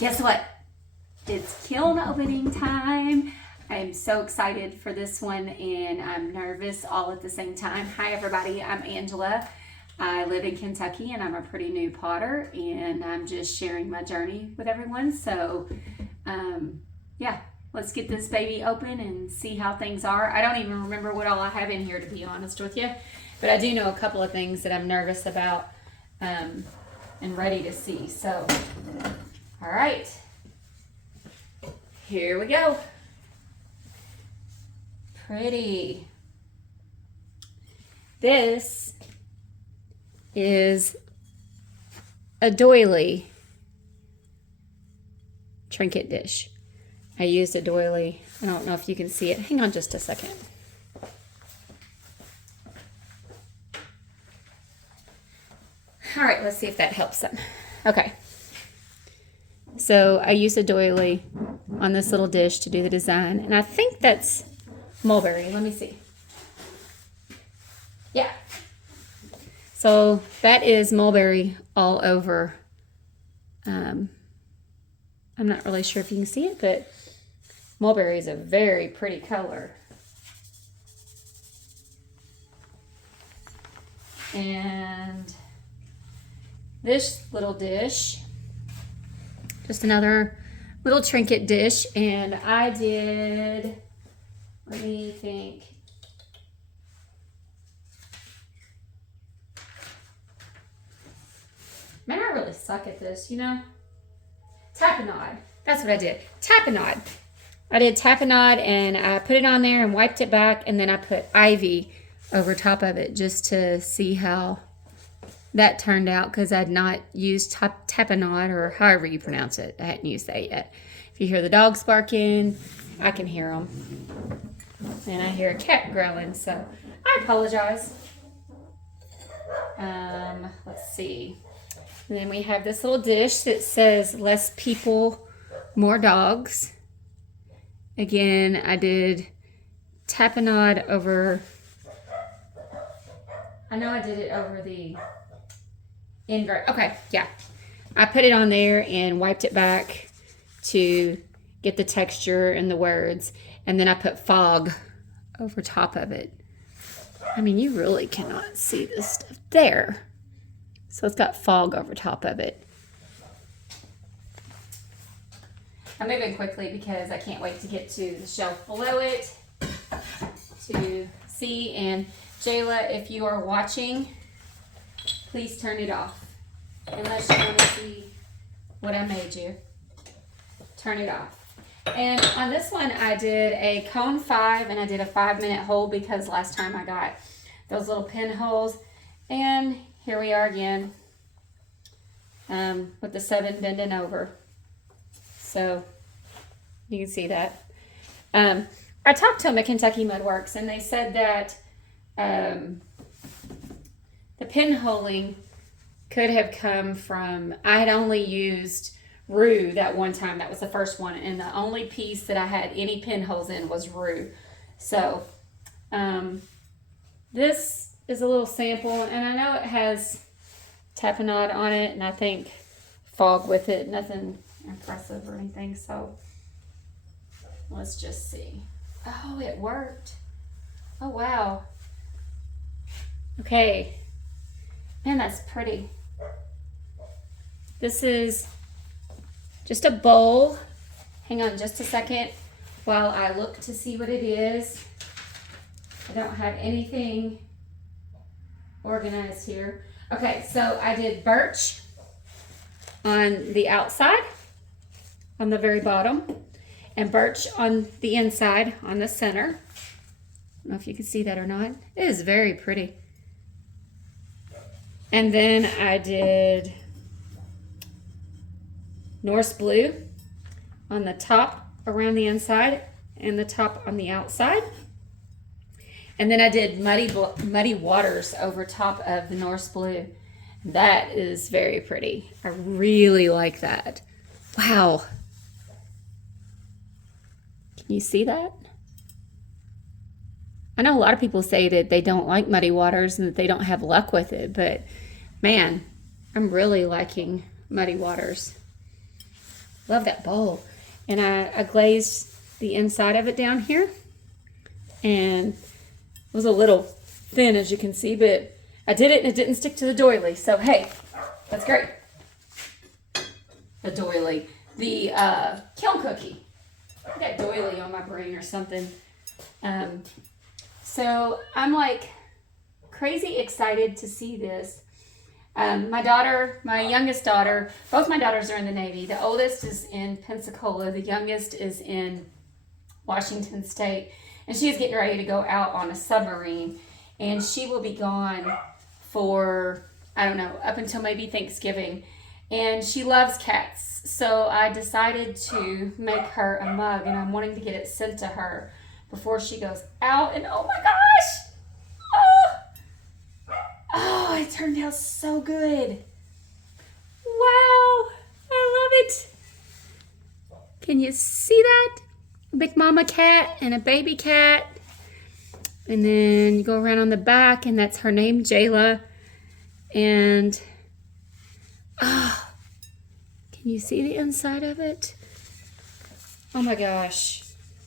Guess what? It's kiln opening time. I'm so excited for this one and I'm nervous all at the same time. Hi everybody, I'm Angela. I live in Kentucky and I'm a pretty new potter and I'm just sharing my journey with everyone. So yeah, let's get this baby open and see how things are. I don't even remember what all I have in here, to be honest with you, but I do know a couple of things that I'm nervous about and ready to see. So all right, here we go. Pretty. This is a doily trinket dish. I used a doily. I don't know if you can see it. Hang on just a second. All right, let's see if that helps them. Okay. So I used a doily on this little dish to do the design, and I think that's mulberry. Let me see. Yeah. So that is mulberry all over. I'm not really sure if you can see it, but mulberry is a very pretty color. And this little dish, just another little trinket dish, and I did, let me think. Man, I really suck at this, you know? Tapenade. That's what I did. Tapenade. I did tapenade and I put it on there and wiped it back, and then I put ivy over top of it just to see how that turned out, because I'd not used tapenade, or however you pronounce it. I hadn't used that yet. If you hear the dogs barking, I can hear them. And I hear a cat growling, so I apologize. Let's see. And then we have this little dish that says less people, more dogs. Again, I did tapenade over, I know I did it over the ingrate. Okay, yeah. I put it on there and wiped it back to get the texture and the words. And then I put fog over top of it. I mean, you really cannot see this stuff there. So it's got fog over top of it. I'm moving quickly because I can't wait to get to the shelf below it to see. And Jayla, if you are watching, please turn it off. Unless you want to see what I made you. Turn it off. And on this one, I did a cone 5 and I did a 5-minute hold because last time I got those little pinholes. And here we are again with the 7 bending over. So you can see that. I talked to them at Kentucky Mudworks and they said that the pinholing could have come from, I had only used rue that one time. That was the first one, and the only piece that I had any pinholes in was rue. So this is a little sample, and I know it has tapenade on it, and I think fog with it. Nothing impressive or anything. So let's just see. Oh, it worked. Oh, wow. Okay. Man, that's pretty. This is just a bowl. Hang on just a second while I look to see what it is. I don't have anything organized here. Okay, so I did birch on the outside, on the very bottom, and birch on the inside, on the center. I don't know if you can see that or not. It is very pretty. And then I did Norse blue on the top around the inside and the top on the outside. And then I did muddy waters over top of the Norse blue. That is very pretty. I really like that. Wow. Can you see that? I know a lot of people say that they don't like muddy waters and that they don't have luck with it, but man, I'm really liking muddy waters. Love that bowl. And I glazed the inside of it down here. And it was a little thin, as you can see, but I did it and it didn't stick to the doily. So, hey, that's great. The doily. The kiln cookie. I got doily on my brain or something. So I'm like crazy excited to see this. My daughter, my youngest daughter, both my daughters are in the Navy. The oldest is in Pensacola. The youngest is in Washington State. And she is getting ready to go out on a submarine. And she will be gone for, I don't know, up until maybe Thanksgiving. And she loves cats. So I decided to make her a mug. And I'm wanting to get it sent to her before she goes out. And oh my gosh! Oh, it turned out so good. Wow, I love it. Can you see that? A big mama cat and a baby cat. And then you go around on the back and that's her name, Jayla. And, oh, can you see the inside of it? Oh my gosh,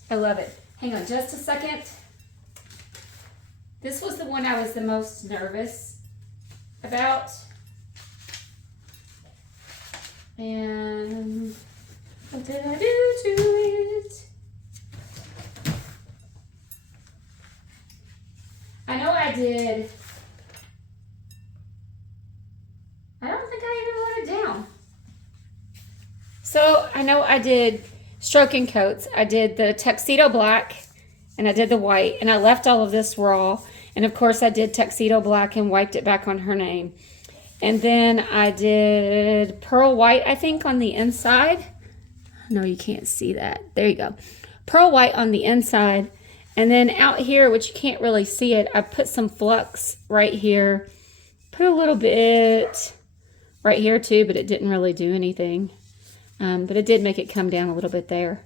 I love it. Hang on just a second. This was the one I was the most nervous about. And what did I do to it? I know I did. I don't think I even wrote it down. So I know I did stroking coats. I did the tuxedo black and I did the white, and I left all of this raw. And of course I did tuxedo black and wiped it back on her name. And then I did pearl white, I think, on the inside. No, you can't see that. There you go. Pearl white on the inside. And then out here, which you can't really see it, I put some flux right here. Put a little bit right here too, but it didn't really do anything. But it did make it come down a little bit there.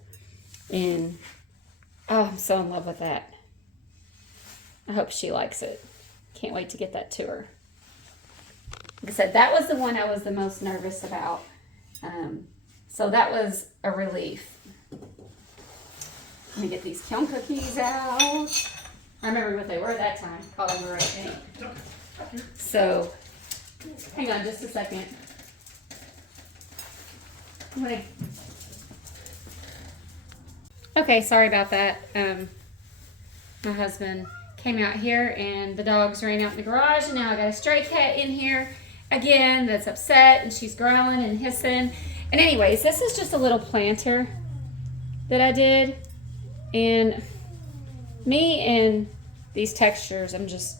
And oh, I'm so in love with that. I hope she likes it. Can't wait to get that to her. Like I said, that was the one I was the most nervous about. So that was a relief. Let me get these kiln cookies out. I remember what they were that time. Call them the right thing. So, hang on just a second. Okay, sorry about that. My husband came out here and the dogs ran out in the garage, and now I got a stray cat in here again that's upset, and she's growling and hissing. And anyways, this is just a little planter that I did. And me and these textures, I'm just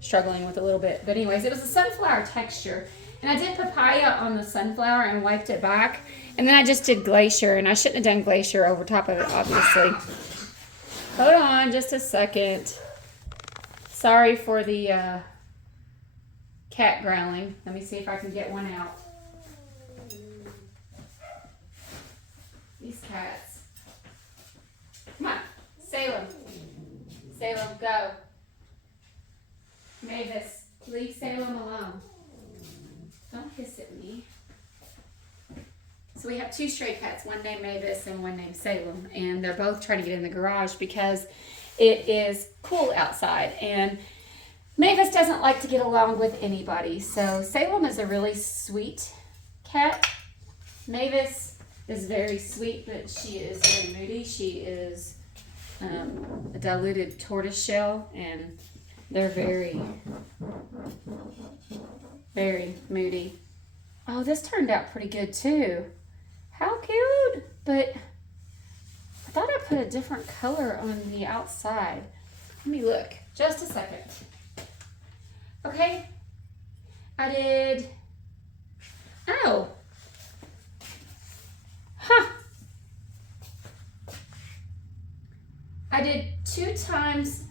struggling with a little bit. But anyways, it was a sunflower texture. And I did papaya on the sunflower and wiped it back. And then I just did glacier, and I shouldn't have done glacier over top of it, obviously. Hold on just a second. Sorry for the cat growling. Let me see if I can get one out. These cats. Come on, Salem. Salem, go. Mavis, leave Salem alone. Don't hiss at me. So we have two stray cats, one named Mavis and one named Salem, and they're both trying to get in the garage because it is cool outside, and Mavis doesn't like to get along with anybody. So Salem is a really sweet cat. Mavis is very sweet, but she is very moody. She is a diluted tortoiseshell, and they're very, very moody. Oh, this turned out pretty good too. How cute! But I thought I put a different color on the outside. Let me look. Just a second. Okay. I did. Oh. Huh. I did 2 times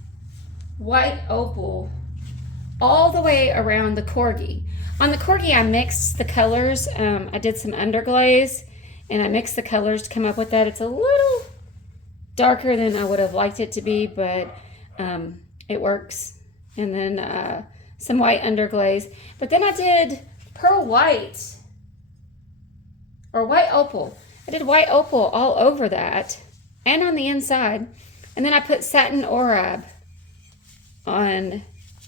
white opal all the way around the corgi. On the corgi, I mixed the colors. I did some underglaze, and I mixed the colors to come up with that. It's a little darker than I would have liked it to be, but it works. And then some white underglaze. But then I did pearl white, or white opal. I did white opal all over that and on the inside. And then I put satin orab on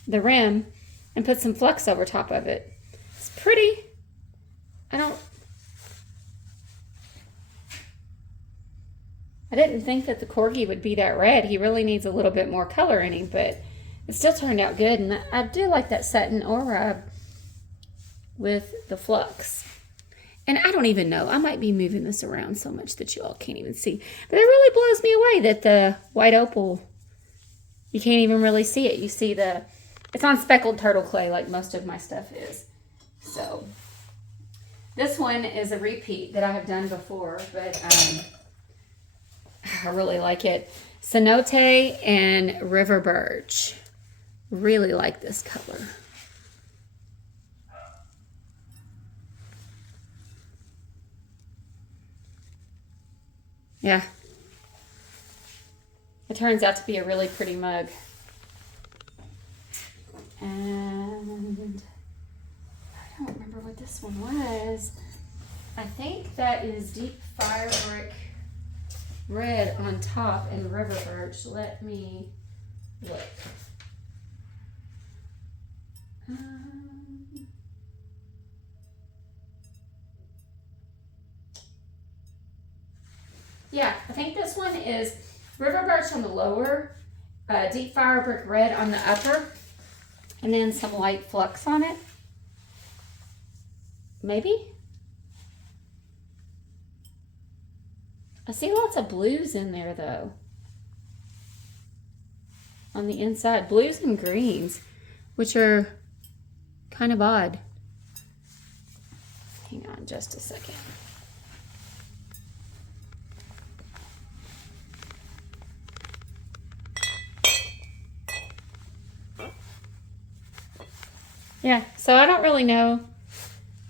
the rim and put some flux over top of it. It's pretty. I didn't think that the corgi would be that red. He really needs a little bit more color in him, but it still turned out good. And I do like that satin orab with the flux. And I don't even know. I might be moving this around so much that you all can't even see. But it really blows me away that the white opal, you can't even really see it. You see it's on speckled turtle clay like most of my stuff is. So this one is a repeat that I have done before, but I really like it. Cenote and River Birch. Really like this color. Yeah. It turns out to be a really pretty mug. And I don't remember what this one was. I think that is Deep Fire Brick Red on top and River Birch. Let me look. Yeah, I think this one is River Birch on the lower, Deep Fire Brick Red on the upper, and then some light flux on it. Maybe? I see lots of blues in there though. On the inside, blues and greens, which are kind of odd. Hang on just a second. Yeah, so I don't really know.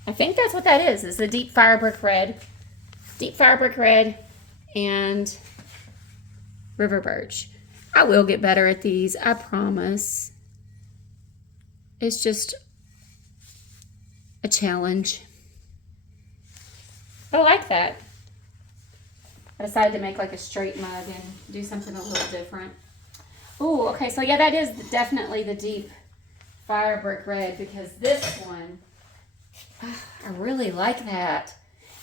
I think that's what that is the Deep Fire Brick Red. Deep Fire Brick Red and River Birch. I will get better at these, I promise. It's just a challenge. I like that. I decided to make like a straight mug and do something a little different. Oh, okay, so yeah, that is definitely the Deep Fire Brick Red, because this one, I really like that.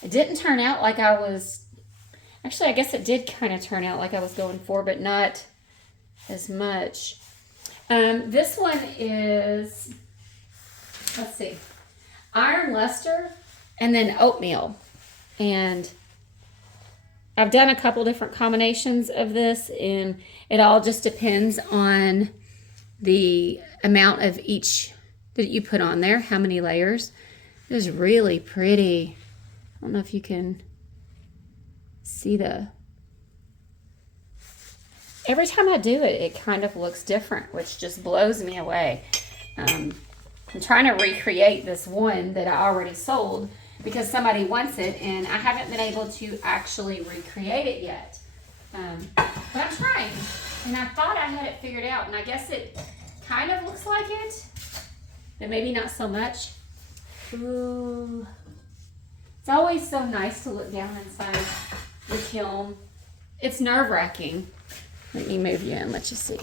It didn't turn out like I was, actually I guess it did kind of turn out like I was going for, but not as much. This one is, let's see, iron luster and then oatmeal. And I've done a couple different combinations of this, and it all just depends on the amount of each that you put on there, how many layers. It is really pretty. I don't know if you can see every time I do it, it kind of looks different, which just blows me away. I'm trying to recreate this one that I already sold because somebody wants it, and I haven't been able to actually recreate it yet. But I'm trying, and I thought I had it figured out, and I guess it kind of looks like it, but maybe not so much. Ooh. It's always so nice to look down inside the kiln. It's nerve-wracking. Let me move you in, let you see.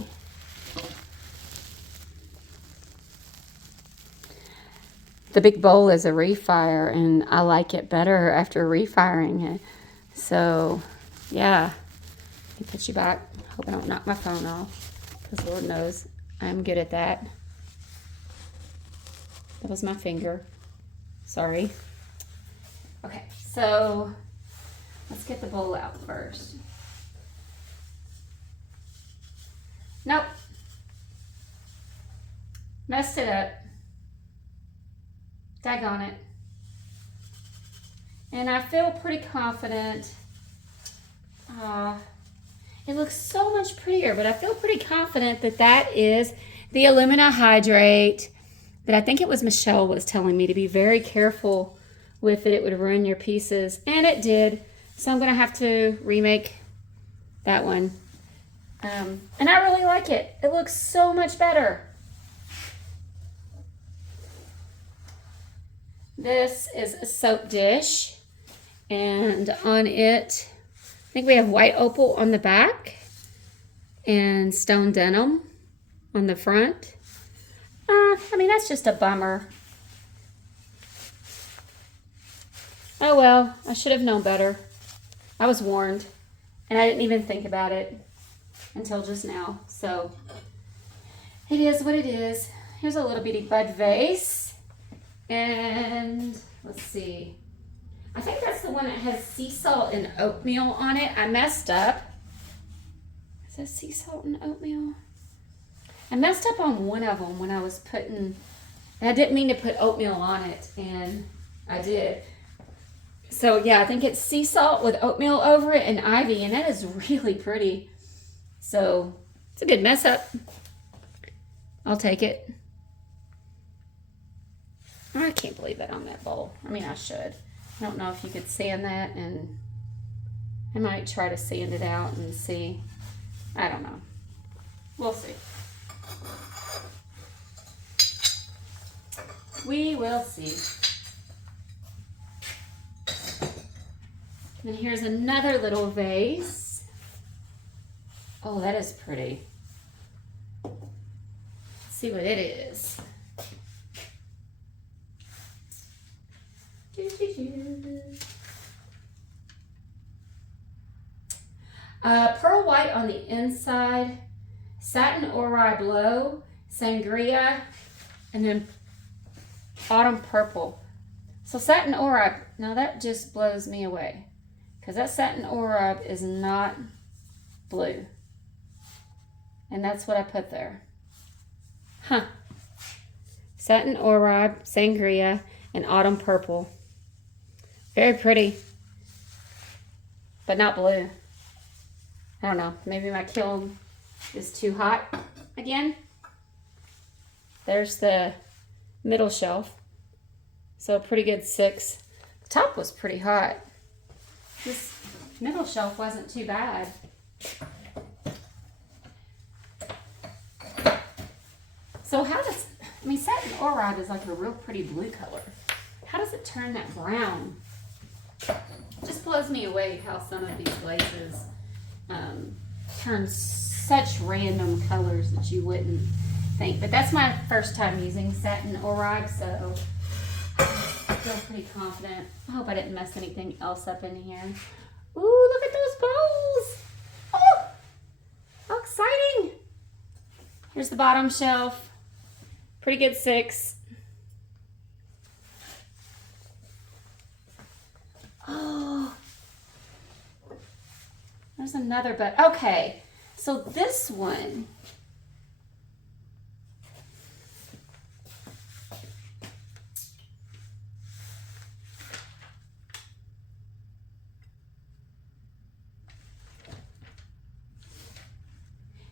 The big bowl is a refire, and I like it better after refiring it. So, yeah. Let me put you back. Hope I don't knock my phone off, because Lord knows I'm good at that. That was my finger. Sorry. Okay, so let's get the bowl out first. Nope. Messed it up. Daggone it. And I feel pretty confident. It looks so much prettier, but I feel pretty confident that that is the alumina hydrate that I think it was Michelle was telling me to be very careful with it. It would ruin your pieces, and it did. So I'm going to have to remake that one. And I really like it. It looks so much better. This is a soap dish, And on it, I think we have white opal on the back and stone denim on the front. I mean, that's just a bummer. Oh well, I should have known better. I was warned, and I didn't even think about it until just now. So it is what it is. Here's a little bitty bud vase. And let's see. I think that's the one that has sea salt and oatmeal on it. I messed up. Is that sea salt and oatmeal? I messed up on one of them when I was putting, I didn't mean to put oatmeal on it, and I did. So yeah, I think it's sea salt with oatmeal over it and ivy, and that is really pretty. So it's a good mess up. I'll take it. I can't believe that on that bowl. I mean, I should. I don't know if you could sand that, and I might try to sand it out and see. I don't know. We'll see. We will see. And here's another little vase. Oh, that is pretty. Let's see what it is. Pearl white on the inside, satin ori below, sangria, and then autumn purple. So satin ori, now that just blows me away, because that satin ori is not blue, and that's what I put there. Huh. Satin ori, sangria, and autumn purple. Very pretty, but not blue. I don't know, maybe my kiln is too hot again. There's the middle shelf. So a pretty good 6. The top was pretty hot. This middle shelf wasn't too bad. So how does, I mean, satin oride is like a real pretty blue color. How does it turn that brown? It just blows me away how some of these glazes turn such random colors that you wouldn't think. But that's my first time using satin oride, so I feel pretty confident. I hope I didn't mess anything else up in here. Ooh, look at those bowls. Oh, how exciting. Here's the bottom shelf. Pretty good 6. Oh, there's another, but okay. So this one,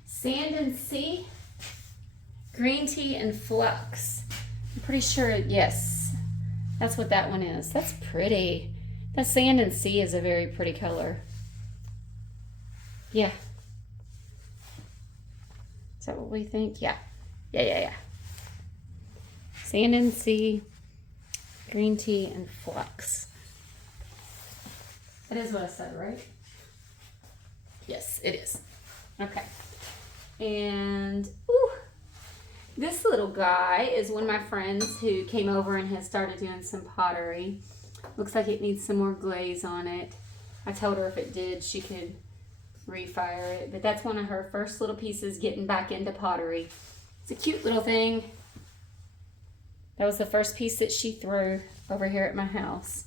Sand and Sea, green tea and flux. I'm pretty sure, yes, that's what that one is. That's pretty. That Sand and Sea is a very pretty color. Yeah. Is that what we think? Yeah. Yeah. Sand and Sea, green tea, and flux. That is what I said, right? Yes, it is. Okay. And, ooh, this little guy is one of my friends who came over and has started doing some pottery. Looks like it needs some more glaze on it. I told her if it did, she could refire it. But that's one of her first little pieces getting back into pottery. It's a cute little thing. That was the first piece that she threw over here at my house.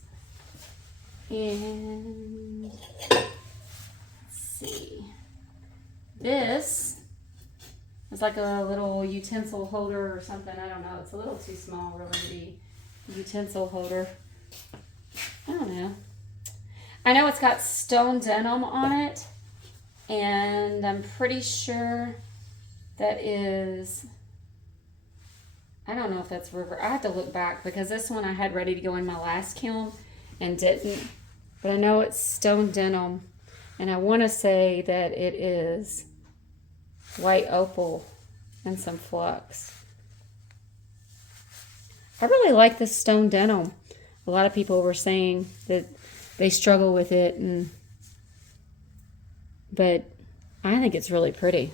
And let's see. This is like a little utensil holder or something. I don't know. It's a little too small really to be a utensil holder. I don't know. I know it's got stone denim on it, and I'm pretty sure that is, I don't know if that's river. I have to look back because this one I had ready to go in my last kiln and didn't. But I know it's stone denim, and I want to say that it is white opal and some flux. I really like this stone denim. A lot of people were saying that they struggle with it, but I think it's really pretty.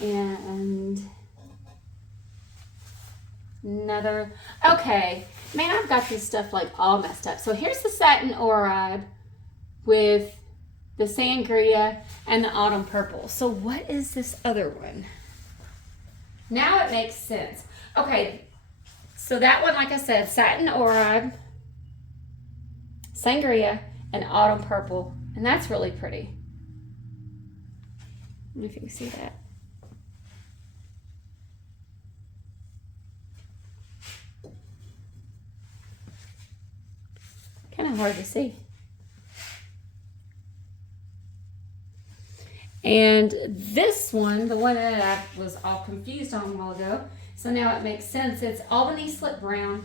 And another, okay, man, I've got this stuff like all messed up. So here's the satin oride with the sangria and the autumn purple. So what is this other one? Now it makes sense. Okay, so that one, like I said, satin oride, sangria, and autumn purple. And that's really pretty. I don't know if you can see that. Kind of hard to see. And this one, the one that I was all confused on a while ago, so now it makes sense. It's Albany Slip Brown,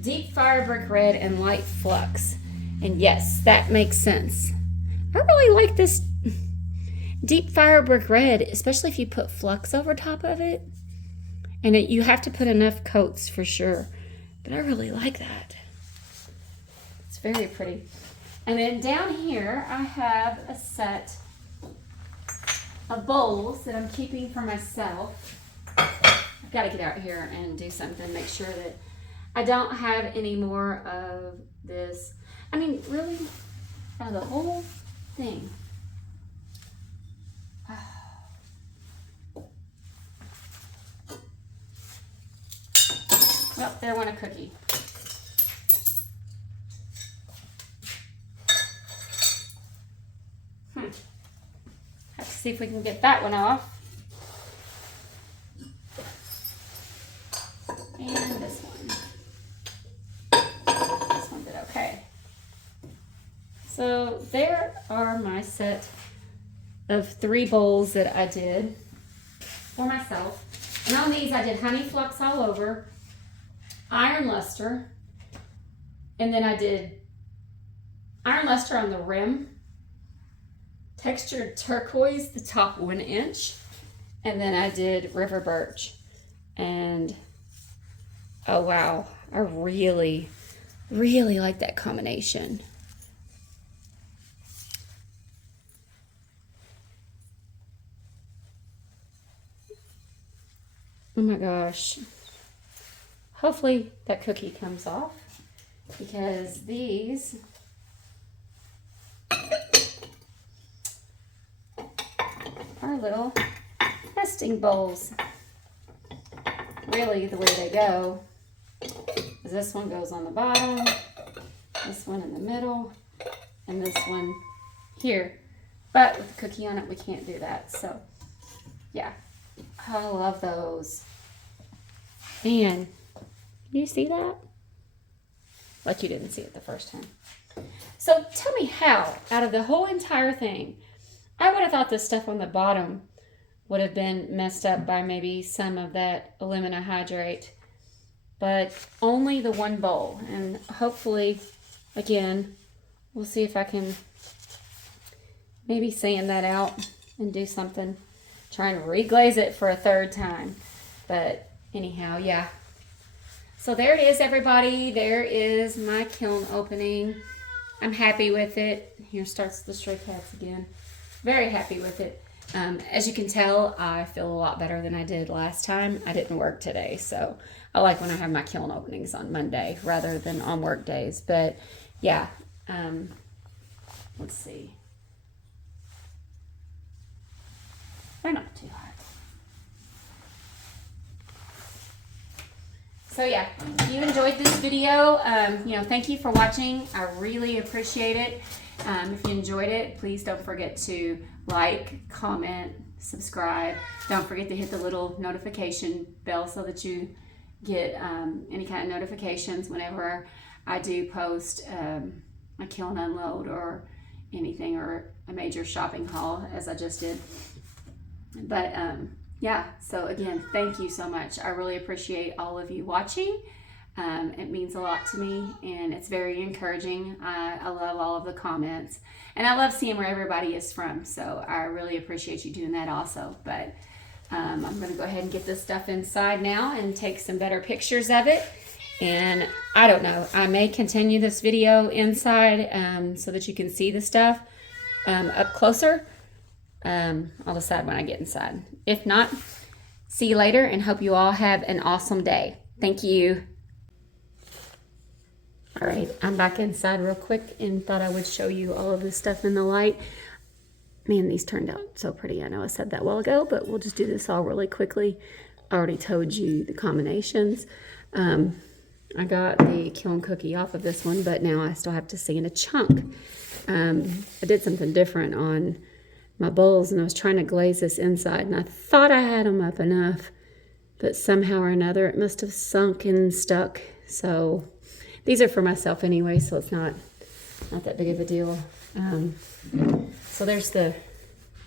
Deep Fire Brick Red, and Light Flux. And yes, that makes sense. I really like this Deep Fire Brick Red, especially if you put flux over top of it. And you have to put enough coats for sure. But I really like that. It's very pretty. And then down here, I have a set of bowls that I'm keeping for myself. I've got to get out here and do something, make sure that I don't have any more of this. I mean, really, out of the whole thing. Oh, there went a cookie. Have to see if we can get that one off. And this one. This one did okay. So there are my set of 3 bowls that I did for myself. And on these I did honey flux all over, iron luster, and then I did iron luster on the rim, textured turquoise the top 1 inch, and then I did river birch. And oh wow, I really like that combination. Oh my gosh. Hopefully that cookie comes off, because these are little nesting bowls. Really, the way they go is this one goes on the bottom, this one in the middle, and this one here. But with the cookie on it, we can't do that. So, yeah. I love those. Man, you see that? Like you didn't see it the first time. So tell me how, out of the whole entire thing, I would have thought the stuff on the bottom would have been messed up by maybe some of that alumina hydrate, but only the 1 bowl. And hopefully, again, we'll see if I can maybe sand that out and do something. Trying to reglaze it for a 3rd time. But anyhow, yeah. So there it is, everybody. There is my kiln opening. I'm happy with it. Here starts the stray cats again. Very happy with it. As you can tell, I feel a lot better than I did last time. I didn't work today, so I like when I have my kiln openings on Monday rather than on work days. But yeah, let's see. They're not too hot. So yeah, if you enjoyed this video, thank you for watching. I really appreciate it. If you enjoyed it, please don't forget to like, comment, subscribe. Don't forget to hit the little notification bell so that you get any kind of notifications whenever I do post a kiln unload or anything, or a major shopping haul, as I just did. But yeah, so again, thank you so much. I really appreciate all of you watching. It means a lot to me, and it's very encouraging. I love all of the comments, and I love seeing where everybody is from, so I really appreciate you doing that also. But I'm going to go ahead and get this stuff inside now and take some better pictures of it, And I don't know, I may continue this video inside so that you can see the stuff up closer. I'll decide when I get inside. If not, see you later and hope you all have an awesome day. Thank you. All right, I'm back inside real quick and thought I would show you all of this stuff in the light. Man, these turned out so pretty. I know I said that a while ago, but we'll just do this all really quickly. I already told you the combinations. I got the Kiln cookie off of this one, but now I still have to sand a chunk. I did something different on my bowls, and I was trying to glaze this inside, and I thought I had them up enough, but somehow or another it must have sunk and stuck. So these are for myself anyway, so it's not that big of a deal. So there's the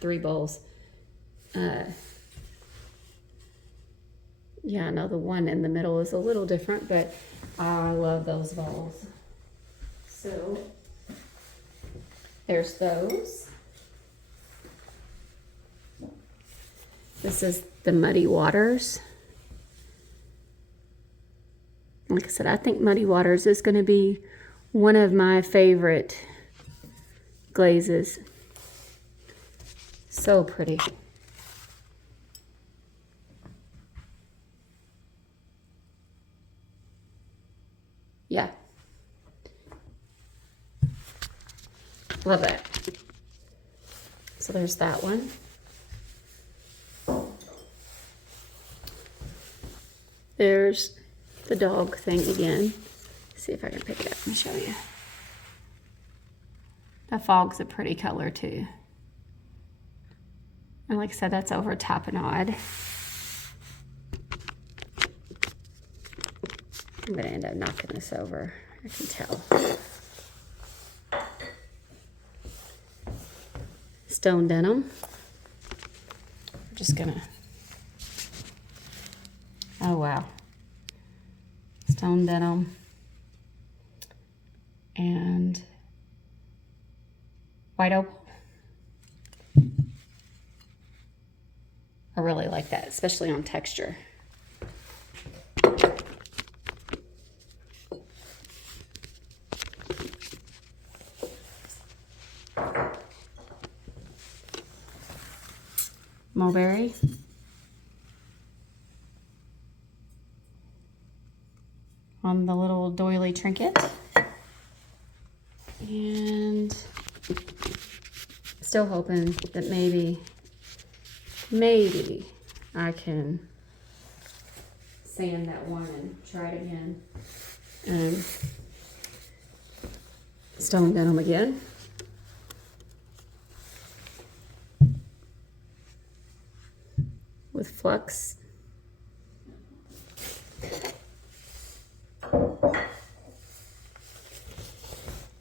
3 bowls. Yeah, I know the one in the middle is a little different, but I love those bowls. So there's those. This is the Muddy Waters. Like I said, I think Muddy Waters is going to be one of my favorite glazes. So pretty. Yeah. Love it. So there's that one. There's the dog thing again. See if I can pick it up and show you. The fog's a pretty color too. And like I said, that's over tapenade. I'm gonna end up knocking this over, I can tell. Stone denim. I'm just gonna, oh wow. Stone denim. And white opal. I really like that, especially on texture. Mulberry. On the little doily trinket. And still hoping that maybe I can sand that one and try it again. Stone denim again. With flux.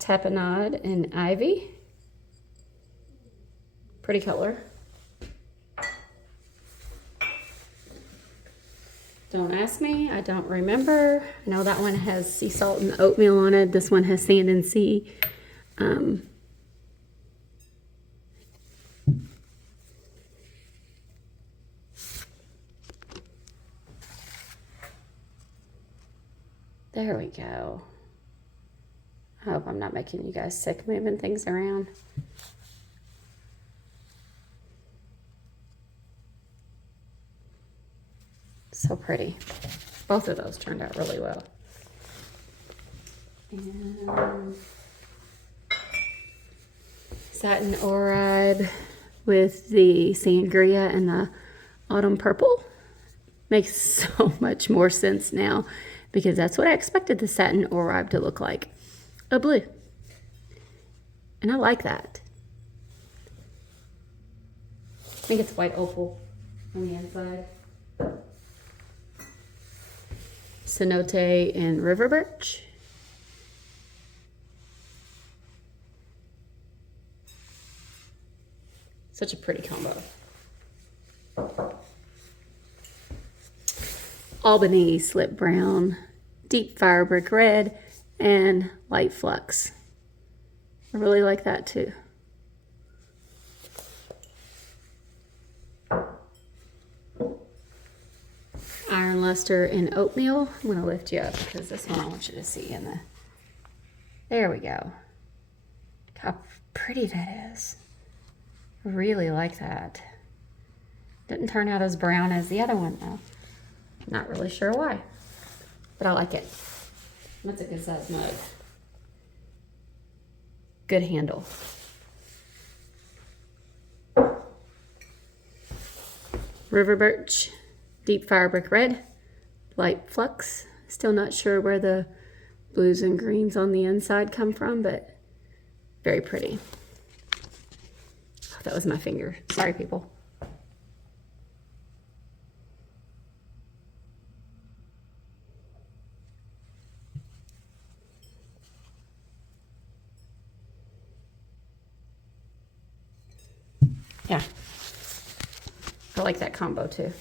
Tapenade and ivy. Pretty color. Don't ask me, I don't remember. I know that one has sea salt and oatmeal on it. This one has sand and sea. There we go. I hope I'm not making you guys sick moving things around. So pretty. Both of those turned out really well. And satin oride with the sangria and the autumn purple. Makes so much more sense now because that's what I expected the satin oride to look like. A blue. And I like that. I think it's white opal on the inside. Cenote and river birch. Such a pretty combo. Albany slip brown, deep fire brick red, and light flux. I really like that too. iron luster in oatmeal. I'm going to lift you up because this one I want you to see in the... There we go. Look how pretty that is. I really like that. Didn't turn out as brown as the other one though. Not really sure why, but I like it. That's a good size mug. Good handle. River birch, deep fire brick red, light flux. Still not sure where the blues and greens on the inside come from, but very pretty. Oh, that was my finger. Sorry, people. Yeah, I like that combo too.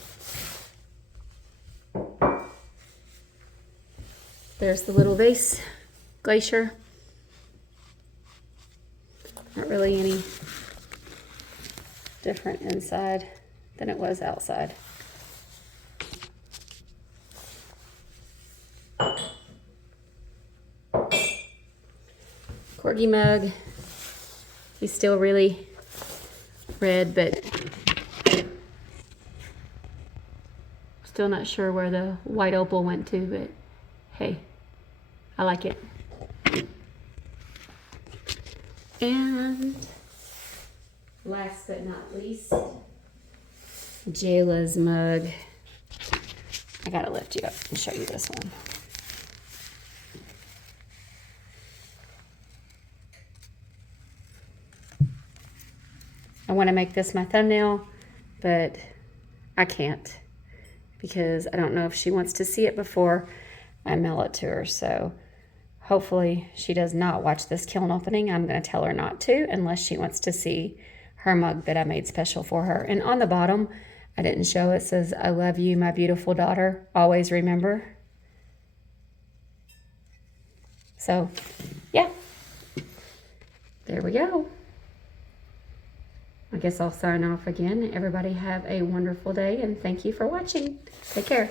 There's the little vase, glacier. Not really any different inside than it was outside. Corgi mug. He's still really red, but still not sure where the white opal went to, but hey, I like it. And last but not least, Jayla's mug. I gotta lift you up and show you this one. I want to make this my thumbnail, but I can't because I don't know if she wants to see it before I mail it to her. So hopefully she does not watch this kiln opening. I'm going to tell her not to unless she wants to see her mug that I made special for her. And on the bottom, I didn't show, it says, "I love you, my beautiful daughter. Always remember." So yeah, there we go. I guess I'll sign off again. Everybody have a wonderful day and thank you for watching. Take care.